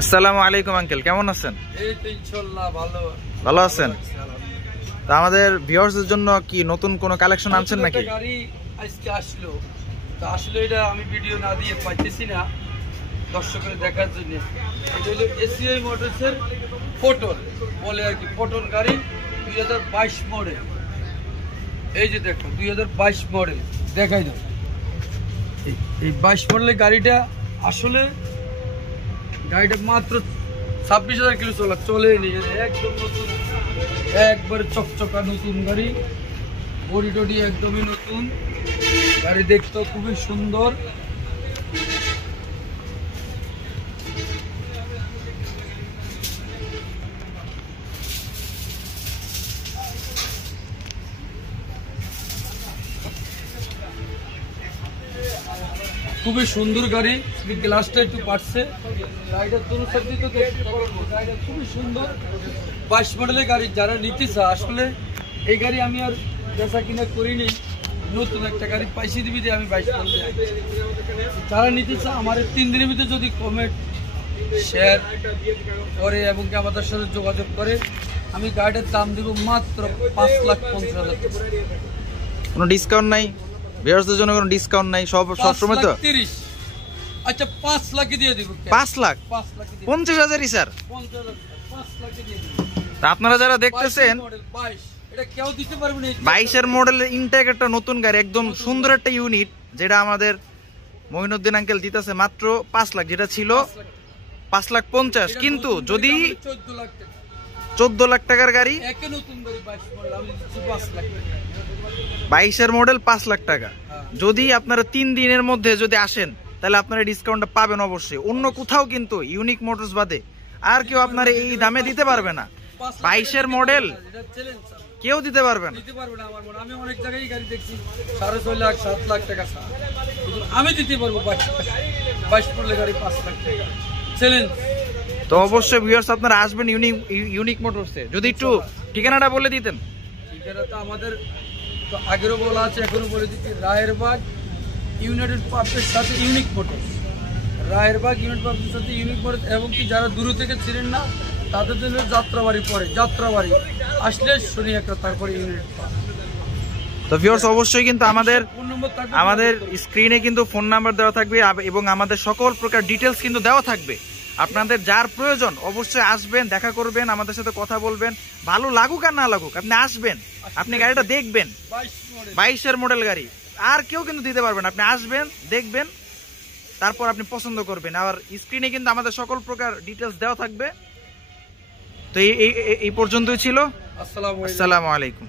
আসসালামু আলাইকুম আঙ্কেল, কেমন আছেন? এই তো ইনশাআল্লাহ ভালো আছেন। তো আমাদের ভিউয়ার্সদের জন্য কি নতুন কোনো কালেকশন আনছেন নাকি? গাড়ি আজকে আসলো, তো আসলে এটা আমি ভিডিও না দিয়ে পাইতেছি না দর্শকের দেখার জন্য। এটা হলো এসিআই মোটরসের পটল বলে আর কি, পটল গাড়ি 2022 মডেল। এই যে দেখো 2022 মডেল, দেখাই দাও। এই 22 মডেলের গাড়িটা আসলে গাড়িটা মাত্র 26,000 কিলো চলেনি, একদম নতুন, একবারে চকচকা নতুন গাড়ি। বডি টডি একদমই নতুন গাড়ি, দেখতে খুবই সুন্দর। খুবই সুন্দর গাড়ি, গ্লাসটা একটু পাচ্ছে, গাড়িটা দুটো সাইডে তো দেখতে পারবো। গাড়িটা খুবই সুন্দর, 22 মডেলের গাড়ি। যারা নিতে চায় আসলে এই গাড়ি আমি আর বেচা কিনা করিনি, নতুন একটা গাড়ি পাইছি দিবি দিয়ে আমি 22 মডেল। যারা নিতে চায় আমার 3 দিনের ভিতরে যদি কমেন্ট শেয়ার করে এবং কি আমাদের সাথে যোগাযোগ করে, আমি গাড়িটার দাম দেবো মাত্র 5,50,000 টাকা। কোনো ডিসকাউন্ট নাই ভিউয়ার্সদের জন্য? কোনো ডিসকাউন্ট নাই? সব সময় তো 30। আচ্ছা 5 লাখ দিয়ে দিব। 5 লাখ 50,000ই স্যার? 5 লাখ দিয়ে দিব। তা আপনারা যারা দেখতেছেন, 22 এটা কেউ দিতে পারবে না। 22 এর মডেলের ইনটেক একটা নতুন গাড়ি, একদম সুন্দর একটা ইউনিট, যেটা আমাদের মঈনুদ্দিন আঙ্কেল দিতেছে মাত্র 5 লাখ, যেটা ছিল 5,50,000। কিন্তু যদি 14 লাখ টাকার গাড়ি, একে নতুন গাড়ি 22 মডেল আমি দিচ্ছি 5 লাখ টাকা। 22 এর মডেল 5 লাখ টাকা। যদি আপনারা 3 দিনের মধ্যে যদি আসেন তাহলে আপনারা ডিসকাউন্টটা পাবেন অবশ্যই। অন্য কোথাও কিন্তু ইউনিক মোটরস বাদে আর কেউ আপনারা এই দামে দিতে পারবে না। 22 এর মডেল কেউ দিতে পারবে না। আমি অনেক জায়গায় গাড়ি দেখছি 6.5 লাখ 7 লাখ টাকা, আমি দিতে পারবো 22 মডেলের গাড়ি 5 লাখ টাকা চ্যালেঞ্জ। তো অবশ্যই ভিউয়ার্স আপনারা আসবেন ইউনিক মোটরসে। যদি একটু ঠিকানাটা বলে দিতেন। ঠিকানা তো আমাদের তো আগেরও বলা আছে, এখনো বলে দিচ্ছি, রায়েরবাগ ইউনাইটেড পাম্পের সাথে ইউনিক মোটরস। রায়েরবাগ ইউনিট পাম্পের সাথে ইউনিক মোটরস। এবং কি যারা দূর থেকে ছিলেন না তাদের জন্য যাত্রাবাড়ি পরে, যাত্রাবাড়ি আসলে শনি একটা, তারপরে ইউনিট পাম্প। তো ভিউয়ার্স অবশ্যই কিন্তু আমাদের স্ক্রিনে কিন্তু ফোন নাম্বার দেওয়া থাকবে এবং আমাদের সকল প্রকার ডিটেলস কিন্তু দেওয়া থাকবে। আপনাদের যার প্রয়োজন অবশ্যই আসবেন, দেখা করবেন, আমাদের সাথে কথা বলবেন। ভালো লাগুক আর না লাগুক, আপনি আসবেন, আপনি গাড়িটা দেখবেন। 22 এর মডেল গাড়ি আর কেউ কিন্তু দিতে পারবেন। আপনি আসবেন, দেখবেন, তারপর আপনি পছন্দ করবেন। আর স্ক্রিনে কিন্তু আমাদের সকল প্রকার ডিটেলস দেওয়া থাকবে। তো এই পর্যন্তই ছিল। আসসালামু আলাইকুম।